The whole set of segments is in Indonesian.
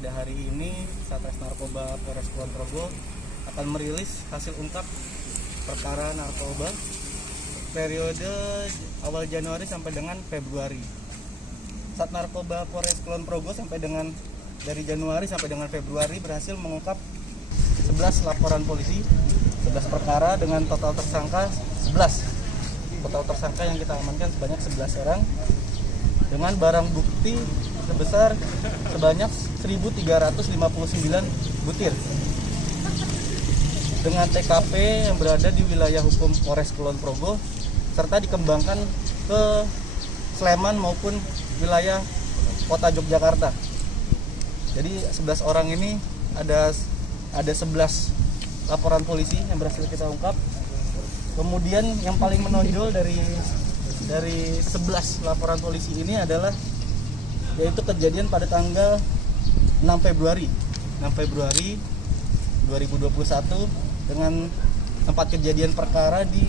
pada hari ini Satres Narkoba Polres Kulon Progo akan merilis hasil ungkap perkara narkoba periode awal Januari sampai dengan Februari. Sat Narkoba Polres Kulon Progo sampai dengan dari Januari sampai dengan Februari berhasil mengungkap 11 laporan polisi, 11 perkara dengan total tersangka 11. Total tersangka yang kita amankan sebanyak 11 orang dengan barang bukti sebesar sebanyak 1.359 butir. Dengan TKP yang berada di wilayah hukum Polres Kulon Progo serta dikembangkan ke Sleman maupun wilayah kota Yogyakarta. Jadi 11 orang ini ada 11 laporan polisi yang berhasil kita ungkap. Kemudian yang paling menonjol dari 11 laporan polisi ini adalah yaitu kejadian pada tanggal 6 Februari 2021 dengan tempat kejadian perkara di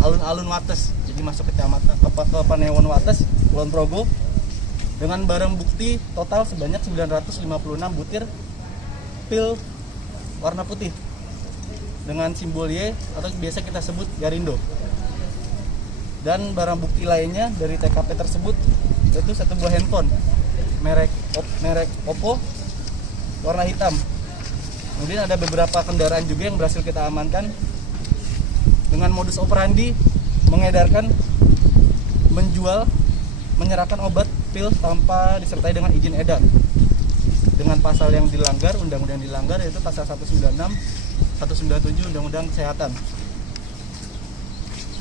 alun-alun Wates. Jadi masuk kecamatan ke Panewon Wates, Kulon Progo dengan barang bukti total sebanyak 956 butir pil warna putih dengan simbol Y atau biasa kita sebut Garindo. Dan barang bukti lainnya dari TKP tersebut yaitu satu buah handphone merek Oppo warna hitam. Kemudian ada beberapa kendaraan juga yang berhasil kita amankan dengan modus operandi mengedarkan, menjual, menyerahkan obat pil tanpa disertai dengan izin edar. Dengan pasal yang dilanggar, undang-undang dilanggar yaitu pasal 196, 197 Undang-Undang Kesehatan.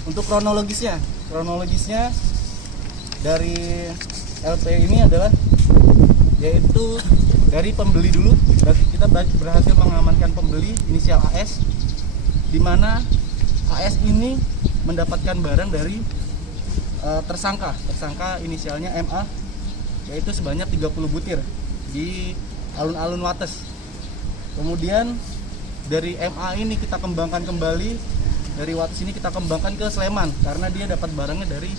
Untuk kronologisnya dari LP ini adalah yaitu dari pembeli dulu. Berarti kita berhasil mengamankan pembeli inisial AS, di mana AS ini mendapatkan barang dari tersangka inisialnya MA, yaitu sebanyak 30 butir di alun-alun Wates. Kemudian dari MA ini kita kembangkan kembali, dari Wates ini kita kembangkan ke Sleman karena dia dapat barangnya dari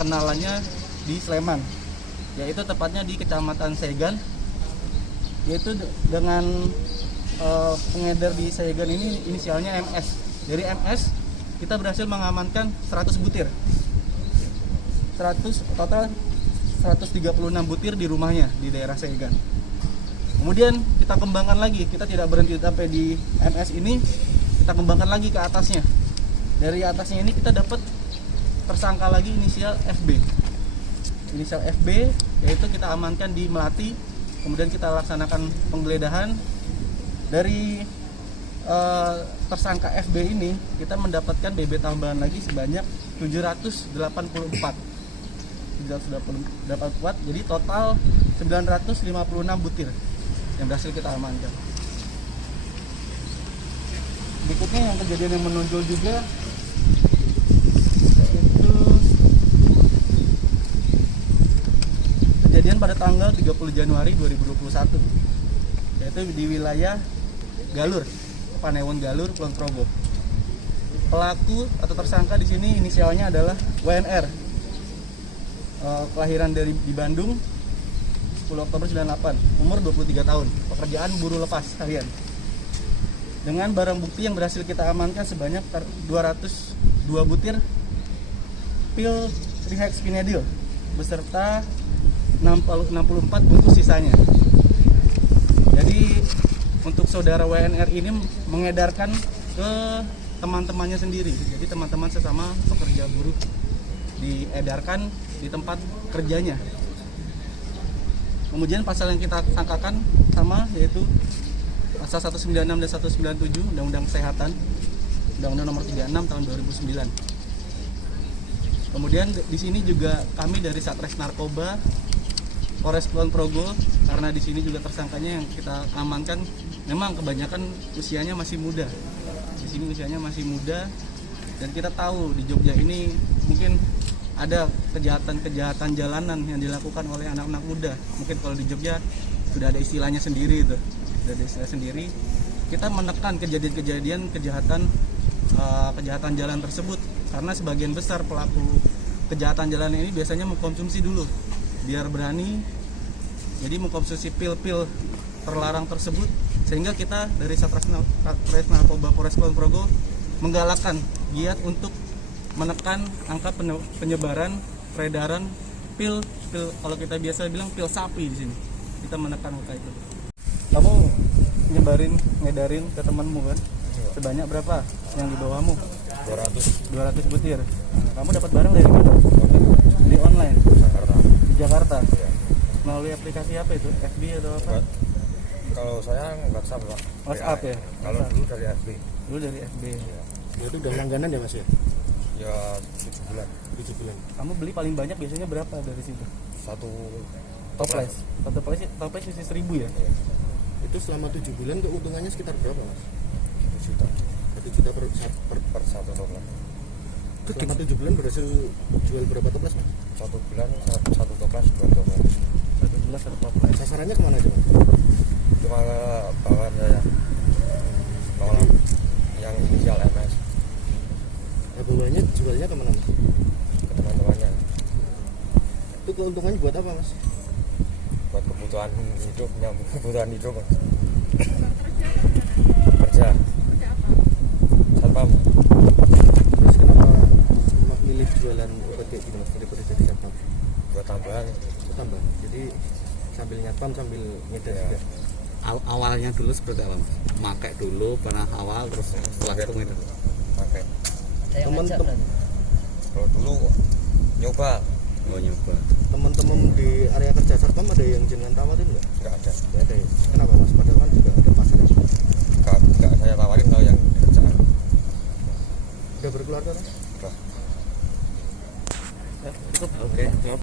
kenalannya di Sleman, yaitu tepatnya di Kecamatan Segan, yaitu dengan pengedar di Segan ini inisialnya MS. Dari MS kita berhasil mengamankan 100 butir, total 136 butir di rumahnya di daerah Segan. Kemudian kita kembangkan lagi, kita tidak berhenti sampai di MS ini, kita kembangkan lagi ke atasnya. Dari atasnya ini kita dapat tersangka lagi inisial FB, yaitu kita amankan di Melati. Kemudian kita laksanakan penggeledahan. Dari tersangka FB ini kita mendapatkan BB tambahan lagi sebanyak 784, jadi total 956 butir yang berhasil kita amankan. Berikutnya yang kejadian yang menonjol juga yaitu kejadian pada tanggal 30 Januari 2021, yaitu di wilayah Galur, Panewon Galur, Kulon Progo. Pelaku atau tersangka di sini inisialnya adalah WNR, kelahiran di Bandung, 10 Oktober 98, umur 23 tahun, pekerjaan buruh lepas harian. Dengan barang bukti yang berhasil kita amankan sebanyak 202 butir pil trihexyphenidyl beserta 64 bungkus sisanya. Jadi untuk saudara WNR ini mengedarkan ke teman-temannya sendiri. Jadi teman-teman sesama pekerja buruh diedarkan di tempat kerjanya. Kemudian pasal yang kita sangkakan sama, yaitu pasal 196 dan 197 Undang-Undang Kesehatan, Undang-Undang Nomor 36 tahun 2009. Kemudian di sini juga kami dari Satres Narkoba Polres Kulon Progo, karena di sini juga tersangkanya yang kita amankan memang kebanyakan usianya masih muda. Di sini usianya masih muda dan kita tahu di Jogja ini mungkin ada kejahatan jalanan yang dilakukan oleh anak-anak muda. Mungkin kalau di Jogja sudah ada istilahnya sendiri itu. Sudah ada istilah sendiri. Kita menekan kejadian-kejadian kejahatan jalan tersebut karena sebagian besar pelaku kejahatan jalan ini biasanya mengkonsumsi dulu biar berani. Jadi mengkonsumsi pil-pil terlarang tersebut, sehingga kita dari Satres Narkoba Polres Kulon Progo menggalakkan giat untuk menekan angka penyebaran peredaran pil kalau kita biasa bilang pil sapi di sini. Kita menekan angka itu. Kamu ngedarin ke temanmu kan? Sebanyak berapa yang di bawahmu? 200 butir. Nah, kamu dapat barang dari mana? Di online. Di Jakarta. Ya. Melalui aplikasi apa itu? FB atau apa? Kalau saya WhatsApp, Pak. WhatsApp ya? Kalau dulu dari FB. Dulu dari FB. Ya. Itu udah langganan ya Mas ya? Ya 7 bulan. 7 bulan. Kamu beli paling banyak biasanya berapa dari situ? Satu Toples. Toples isi 1000 ya? Ya, Itu selama 7 bulan keuntungannya sekitar berapa Mas? 1 juta 1 juta per satu toples. selama 7 bulan berhasil jual berapa toples Mas? 1 bulan satu toples 2 toples. 1 bulan 1 toples. Sasarannya kemana aja Mas? Cuma ke bawahan saya. Bawahan yang inisial MS Nah, bawahnya jualnya kemana Mas? ke teman-temannya Itu keuntungannya buat apa Mas? buat kebutuhan hidup, nyambung kebutuhan hidup. Mas. Kerja. Satpam. Terus kenapa milih jualan obat kayak gini Mas? Daripada jadi satpam? Buat tambahan. Tambah. Jadi sambil nyatpam sambil ngedar Ya. juga. Awalnya dulu seperti apa Mas? Makai dulu pernah awal terus setelah itu gitu. Pakai. Teman-teman Kalau dulu nyoba teman-teman di area kerja satpam ada yang jangan tawarin nggak? nggak ada. Nggak ada ya? Kenapa Mas? Padahal kan juga ada pasar. Nggak saya tawarin kalau yang kerjaan. Udah berkeluarga Mas? Udah. Ya, cukup. Oke.